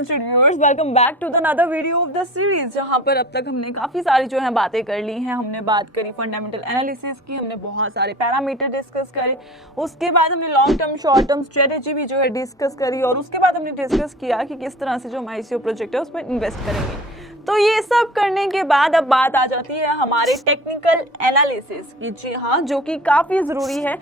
Institute viewers, welcome back to the another video of the series, जहां पर अब तक हमने काफ़ी सारी जो है बातें कर ली हैं। हमने बात करी फंडामेंटल एनालिसिस की, हमने बहुत सारे पैरामीटर डिस्कस करे, उसके बाद हमने long term short term strategy भी जो है डिस्कस करी, और उसके बाद हमने डिस्कस किया कि किस तरह से जो हमारा ICO प्रोजेक्ट है उस पर इन्वेस्ट करेंगे। तो ये सब करने के बाद अब बात आ जाती है हमारे टेक्निकल एनालिसिस की। जी हाँ, जो कि काफ़ी ज़रूरी है।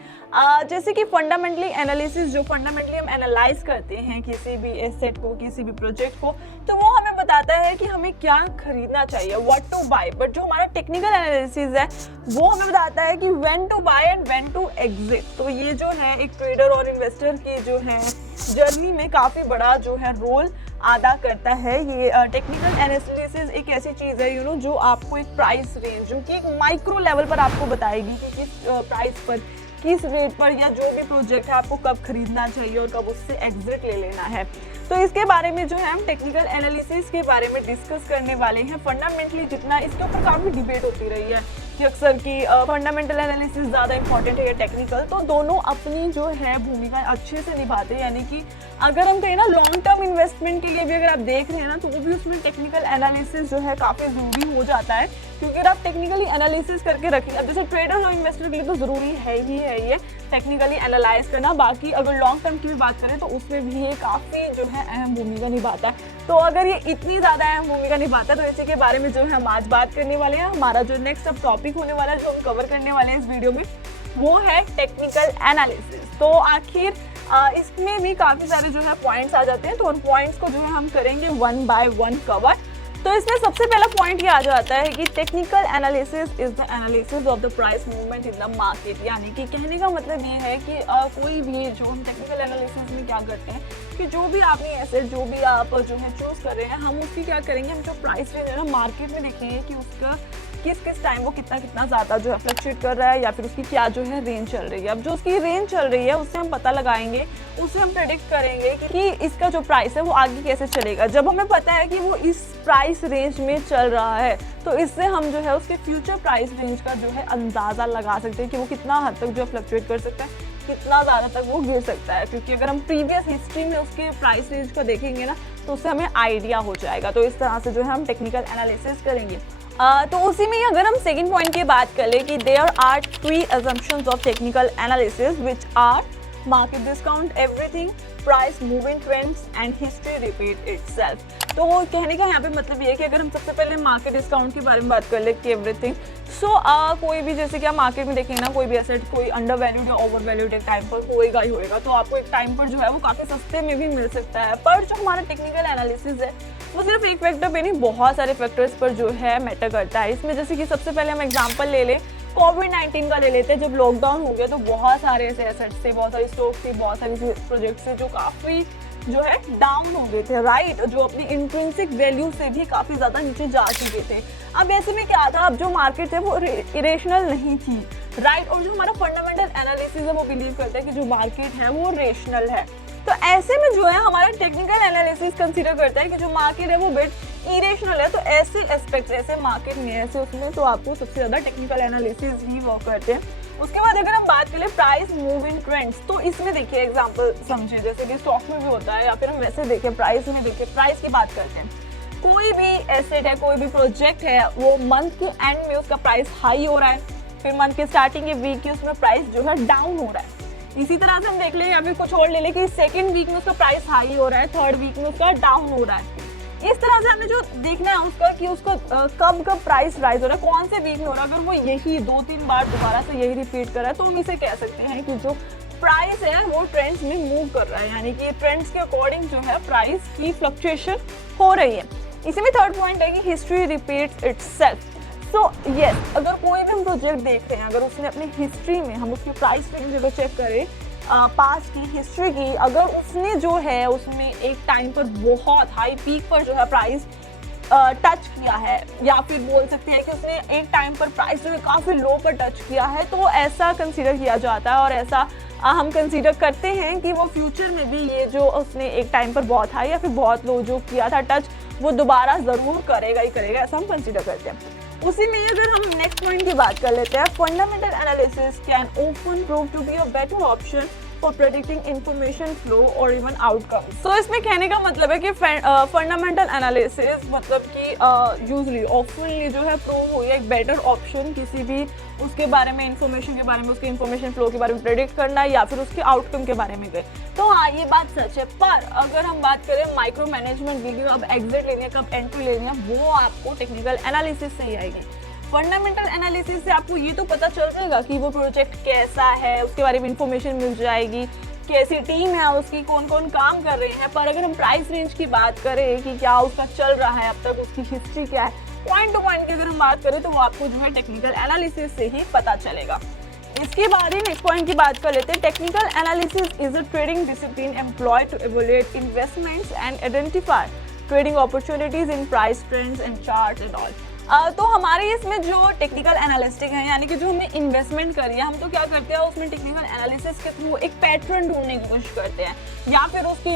जैसे कि फंडामेंटली एनालिसिस, जो फंडामेंटली हम एनालाइज करते हैं किसी भी एसेट को, किसी भी प्रोजेक्ट को, तो वो हमें बताता है कि हमें क्या खरीदना चाहिए, व्हाट टू बाय। बट जो हमारा टेक्निकल एनालिसिस है वो हमें बताता है कि when to buy and when to exit. तो ये जो है एक ट्रेडर और इन्वेस्टर की जो है जर्नी में काफ़ी बड़ा जो है रोल अदा करता है। ये टेक्निकल एनालिसिस एक ऐसी चीज़ है जो आपको एक प्राइस रेंज, जो कि एक माइक्रो लेवल पर आपको बताएगी कि किस प्राइस पर, किस रेट पर या जो भी प्रोजेक्ट है आपको कब खरीदना चाहिए और कब उससे एग्जिट ले लेना है। तो इसके बारे में जो है हम टेक्निकल एनालिसिस के बारे में डिस्कस करने वाले हैं। फंडामेंटली जितना इसके ऊपर काफ़ी डिबेट होती रही है कि अक्सर की फंडामेंटल एनालिसिस ज़्यादा इंपॉर्टेंट है या टेक्निकल, तो दोनों अपनी जो है भूमिका अच्छे से निभाते हैं। यानी कि अगर हम कहें ना लॉन्ग टर्म इन्वेस्टमेंट के लिए भी अगर आप देख रहे हैं ना, तो वो भी उसमें टेक्निकल एनालिसिस जो है काफ़ी ज़रूरी हो जाता है, क्योंकि अगर आप टेक्निकली एनालिसिस करके रखें, अब जैसे ट्रेडर और इन्वेस्टर के लिए तो ज़रूरी है ही है ये टेक्निकली एनालाइज करना। बाकी अगर लॉन्ग टर्म की भी बात करें तो उसमें भी ये काफ़ी जो है अहम भूमिका निभाता है। तो अगर ये इतनी ज़्यादा अहम भूमिका निभाता है तो इसी के बारे में जो है हम आज बात करने वाले हैं। हमारा जो नेक्स्ट अब टॉपिक होने वाला है, जो हम कवर करने वाले हैं इस वीडियो में, वो है टेक्निकल एनालिसिस। तो आखिर इसमें भी काफ़ी सारे जो है पॉइंट्स आ जाते हैं, तो उन पॉइंट्स को जो है हम करेंगे वन बाय वन कवर। तो इसमें सबसे पहला पॉइंट ये आ जाता है कि technical analysis is the analysis of the price movement in the market. यानी कि कहने का मतलब ये है कि कोई भी जो हम टेक्निकल एनालिसिस में क्या करते हैं कि जो भी आपने एसेट, जो भी आप जो है चूज कर रहे हैं, हम उसकी क्या करेंगे, हम जो प्राइस रेंज है ना मार्केट में देखेंगे कि उसका किस टाइम वो कितना ज़्यादा जो है फ्लक्चुएट कर रहा है, या फिर उसकी क्या जो है रेंज चल रही है। अब जो उसकी रेंज चल रही है उससे हम पता लगाएंगे, उससे हम प्रेडिक्ट करेंगे कि इसका जो प्राइस है वो आगे कैसे चलेगा। जब हमें पता है कि वो इस प्राइस रेंज में चल रहा है, तो इससे हम जो है उसके फ्यूचर प्राइस रेंज का जो है अंदाज़ा लगा सकते हैं कि वो कितना हद तक जो है फ्लक्चुएट कर सकता है, कितना ज़्यादा तक वो गिर सकता है। क्योंकि अगर हम प्रीवियस हिस्ट्री में उसके प्राइस रेंज का देखेंगे ना, तो उससे हमें आइडिया हो जाएगा। तो इस तरह से जो है हम टेक्निकल एनालिसिस करेंगे। तो उसी में अगर हम सेकंड पॉइंट की बात कर ले कि there are 3 assumptions of technical analysis which are market discount, everything, price moving trends and history repeat itself. तो कहने का यहाँ पे मतलब ये है कि अगर हम सबसे पहले मार्केट डिस्काउंट के बारे में बात कर ले कि एवरीथिंग, सो कोई भी जैसे कि आप मार्केट में देखेंगे ना, कोई भी एसेट कोई अंडर वैल्यूड या ओवर वैल्यूड एक टाइम पर होएगा ही होएगा, तो आपको एक टाइम पर जो है वो काफ़ी सस्ते में भी मिल सकता है। पर जो हमारा टेक्निकल एनालिसिस है वो सिर्फ एक फैक्टर पे नहीं, बहुत सारे फैक्टर्स पर जो है मैटर करता है। इसमें जैसे कि सबसे पहले हम एग्जांपल ले लें, कोविड-19 का ले लेते हैं। जब लॉकडाउन हो गया तो बहुत सारे ऐसे एसेट्स थे, बहुत सारी स्टॉक्स थी, बहुत सारे प्रोजेक्ट्स थे जो काफ़ी जो है डाउन हो गए थे, राइट, जो अपनी इंट्रिंसिक वैल्यू से भी काफ़ी ज़्यादा नीचे जा चुके थे। अब ऐसे में क्या था, अब जो मार्केट है वो इरेशनल नहीं थी, राइट, और जो हमारा फंडामेंटल एनालिसिस है वो बिलीव करता है कि जो मार्केट है वो रेशनल है। तो ऐसे में जो है हमारा टेक्निकल एनालिसिस कंसीडर करता है कि जो मार्केट है वो बिट इरेशनल है। तो ऐसे एस्पेक्ट, ऐसे मार्केट में, ऐसे उसमें तो आपको सबसे ज़्यादा टेक्निकल एनालिसिस ही वर्क करते हैं। उसके बाद अगर हम बात करें प्राइस मूविंग ट्रेंड्स, तो इसमें देखिए एग्जांपल समझिए, जैसे कि स्टॉक में भी होता है, या फिर हम ऐसे देखें प्राइस में, देखिए प्राइस की बात करते हैं। कोई भी एसेट है, कोई भी प्रोजेक्ट है, वो मंथ के एंड में उसका प्राइस हाई हो रहा है, फिर मंथ के स्टार्टिंग के वीक की उसमें प्राइस जो है डाउन हो रहा है। इसी तरह से हम देख लें, या फिर कुछ और ले लें कि सेकंड वीक में उसका प्राइस हाई हो रहा है, थर्ड वीक में उसका डाउन हो रहा है। इस तरह से हमें जो देखना है उसका कि उसका कब प्राइस राइज हो रहा है, कौन से वीक में हो रहा है। अगर वो यही 2-3 बार दोबारा से यही रिपीट कर रहा है, तो हम इसे कह सकते हैं कि जो प्राइस है वो ट्रेंड्स में मूव कर रहा है, यानी कि ट्रेंड्स के अकॉर्डिंग जो है प्राइस की फ्लक्चुएशन हो रही है। इसी में थर्ड पॉइंट है कि history repeats itself. So yes, अगर कोई भी हम प्रोजेक्ट देख रहे हैं, अगर उसने अपनी हिस्ट्री में, हम उसकी प्राइस रेंज अगर चेक करें पास्ट की हिस्ट्री की, अगर उसने जो है उसमें एक टाइम पर बहुत हाई पीक पर जो है प्राइस टच किया है, या फिर बोल सकते हैं कि उसने एक टाइम पर प्राइस जो है काफ़ी लो पर टच किया है, तो ऐसा कंसीडर किया जाता है, और ऐसा हम कंसीडर करते हैं कि वो फ्यूचर में भी ये जो उसने एक टाइम पर बहुत हाई या फिर बहुत लो जो किया था टच, वो दोबारा ज़रूर करेगा ही करेगा, ऐसा हम कंसीडर करते हैं। उसी में अगर हम नेक्स्ट पॉइंट की बात कर लेते हैं, fundamental analysis can often prove to be a better option for predicting information flow और इवन आउटकम। तो इसमें कहने का मतलब है कि फंडामेंटल एनालिसिस मतलब कि यूजली ऑफनली जो है प्रूव हुई है एक बेटर ऑप्शन किसी भी उसके बारे में, इंफॉर्मेशन के बारे में, उसके इंफॉर्मेशन फ्लो के बारे में प्रेडिक्ट करना या फिर उसके आउटकम के बारे में। तो हाँ, ये बात सच है। पर अगर हम बात करें माइक्रो मैनेजमेंट की, कब एग्जिट लेनी है, कब एंट्री लेनी है, वो आपको टेक्निकल एनालिसिस से ही आएगी। फंडामेंटल एनालिसिस से आपको ये तो पता चल जाएगा कि वो प्रोजेक्ट कैसा है, उसके बारे में इंफॉर्मेशन मिल जाएगी, कैसी टीम है उसकी, कौन कौन काम कर रहे हैं। पर अगर हम प्राइस रेंज की बात करें कि क्या उसका चल रहा है अब तक, उसकी हिस्ट्री क्या है, पॉइंट टू पॉइंट की अगर हम बात करें तो वो आपको जो है टेक्निकल एनालिसिस से ही पता चलेगा। इसके बाद ही नेक्स्ट पॉइंट की बात कर लेते हैं। Technical analysis is a trading discipline employed to evaluate investments and identify trading opportunities in price trends and charts and all. तो हमारे इसमें जो टेक्निकल एनालिस्टिक है, यानी कि जो हमने इन्वेस्टमेंट करी है, हम तो क्या करते हैं उसमें टेक्निकल एनालिसिस के थ्रू एक पैटर्न ढूंढने की कोशिश करते हैं या फिर उसकी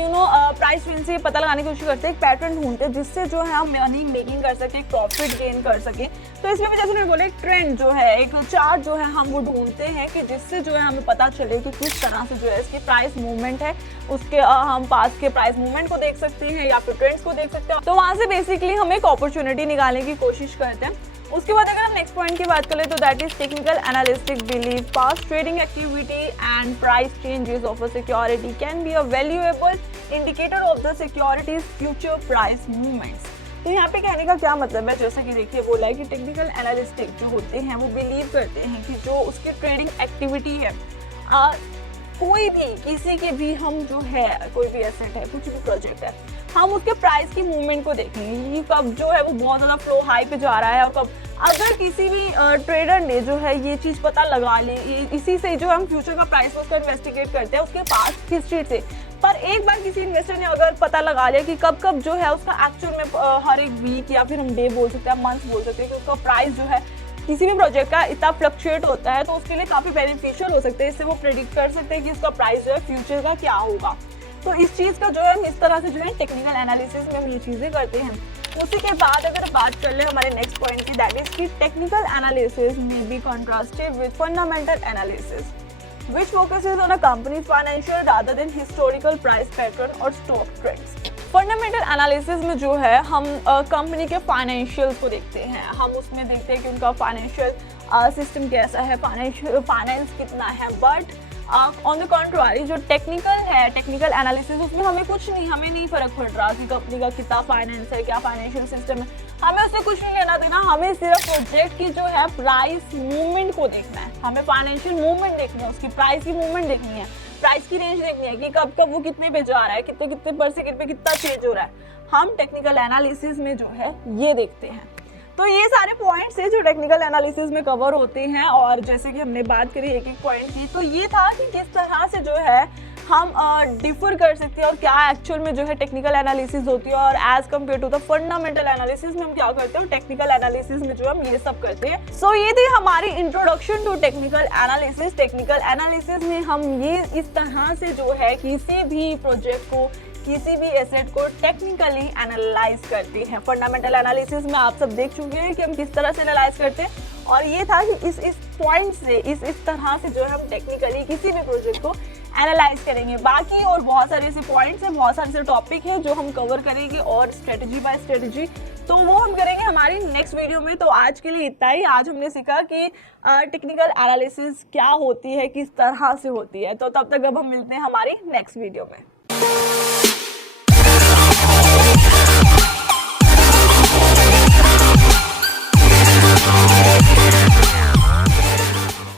प्राइस रेंज से पता लगाने की कोशिश करते हैं, एक पैटर्न ढूंढते हैं जिससे जो है हम अर्निंग मेकिंग कर सकें, प्रॉफिट गेन कर सकें। तो इसमें भी जैसे मैंने बोला एक ट्रेंड जो है, एक चार्ट जो है हम वो ढूंढते हैं कि जिससे जो है हमें पता चले कि किस तरह से जो है इसकी प्राइस मूवमेंट है, उसके हम पास के प्राइस मूवमेंट को देख सकते हैं या फिर ट्रेंड्स को देख सकते हैं। तो वहाँ से बेसिकली हम एक अपॉर्चुनिटी निकालने की कोशिश करते हैं। उसके बाद अगर हम नेक्स्ट पॉइंट की बात करें तो that is technical analysts believe past trading activity and price changes of a security can be a valuable indicator of the security's future price movements. तो यहाँ पे कहने का क्या मतलब है, जैसे कि देखिए बोला है कि टेक्निकल एनालिस्टिक जो होते हैं वो बिलीव करते हैं कि जो उसकी ट्रेडिंग एक्टिविटी है, कोई भी किसी के भी हम जो है कोई भी एसेट है, कुछ भी प्रोजेक्ट है, हम उसके प्राइस की मूवमेंट को देखेंगे कि कब जो है वो बहुत ज़्यादा फ्लो हाई पे जा रहा है और कब। अगर किसी भी ट्रेडर ने जो है ये चीज़ पता लगा ले, इसी से जो हम फ्यूचर का प्राइस उसका इन्वेस्टिगेट करते हैं उसके पास हिस्ट्री से। पर एक बार किसी इन्वेस्टर ने अगर पता लगा लिया कि कब कब जो है उसका एक्चुअल में हर एक वीक या फिर हम डे बोल सकते हैं, मंथ बोल सकते हैं कि उसका प्राइस जो है किसी भी प्रोजेक्ट का इतना फ्लक्चुएट होता है, तो उसके लिए काफ़ी बेनिफिशियल हो सकते हैं। इससे वो प्रेडिक्ट कर सकते हैं कि उसका प्राइस जो है फ्यूचर का क्या होगा। तो इस चीज़ का जो है इस तरह से जो है टेक्निकल एनालिसिस में हम ये चीज़ें करते हैं। उसी के बाद अगर बात कर ले हमारे नेक्स्ट पॉइंट की, दैट इज कि technical analysis may be contrasted with fundamental analysis which focuses on a company's financial rather than historical price pattern और stock trends। फंडामेंटल एनालिसिस में जो है हम कंपनी के फाइनेंशियल्स को देखते हैं, हम उसमें देखते हैं कि उनका फाइनेंशियल सिस्टम कैसा है, फाइनेंस कितना है। बट ऑन द कॉन्ट्रारी जो टेक्निकल है, टेक्निकल एनालिसिस, उसमें हमें कुछ नहीं, हमें नहीं फर्क पड़ रहा कि कंपनी का कितना फाइनेंस है, क्या फाइनेंशियल सिस्टम है, हमें उससे कुछ नहीं लेना देना। हमें सिर्फ प्रोजेक्ट की जो है प्राइस मूवमेंट को देखना है, हमें फाइनेंशियल मूवमेंट देखनी है, उसकी प्राइस की मूवमेंट देखनी है, प्राइस की रेंज देखनी है कि कब कब वो कितने पे जा रहा है, कितने % पे कितना चेंज हो रहा है। हम टेक्निकल एनालिसिस में जो है ये देखते हैं। तो ये सारे पॉइंट्स है जो टेक्निकल एनालिसिस में कवर होते हैं। और जैसे कि हमने बात करी एक एक पॉइंट की, तो ये था कि किस तरह से जो है हम डिफर कर सकते हैं और क्या एक्चुअल में जो है टेक्निकल एनालिसिस होती है और as compared to the fundamental analysis में हम क्या करते हैं और टेक्निकल एनालिसिस में जो हम ये सब करते हैं। सो ये थी हमारी introduction to technical analysis. Technical analysis में हम ये इस तरह से जो है किसी भी प्रोजेक्ट को, किसी भी एसेट को टेक्निकली एनालाइज करते हैं। फंडामेंटल एनालिसिस में आप सब देख चुके हैं कि हम किस तरह से एनालाइज करते हैं, और ये था कि इस पॉइंट से इस तरह से जो है हम टेक्निकली किसी भी प्रोजेक्ट को एनालाइज करेंगे। बाकी और बहुत सारे ऐसे पॉइंट्स हैं, बहुत सारे ऐसे टॉपिक हैं जो हम कवर करेंगे और स्ट्रेटजी बाय स्ट्रेटजी, तो वो हम करेंगे हमारी नेक्स्ट वीडियो में। तो आज के लिए इतना ही। आज हमने सीखा कि टेक्निकल एनालिसिस क्या होती है, किस तरह से होती है। तो तब तक अब हम मिलते हैं हमारी नेक्स्ट वीडियो में।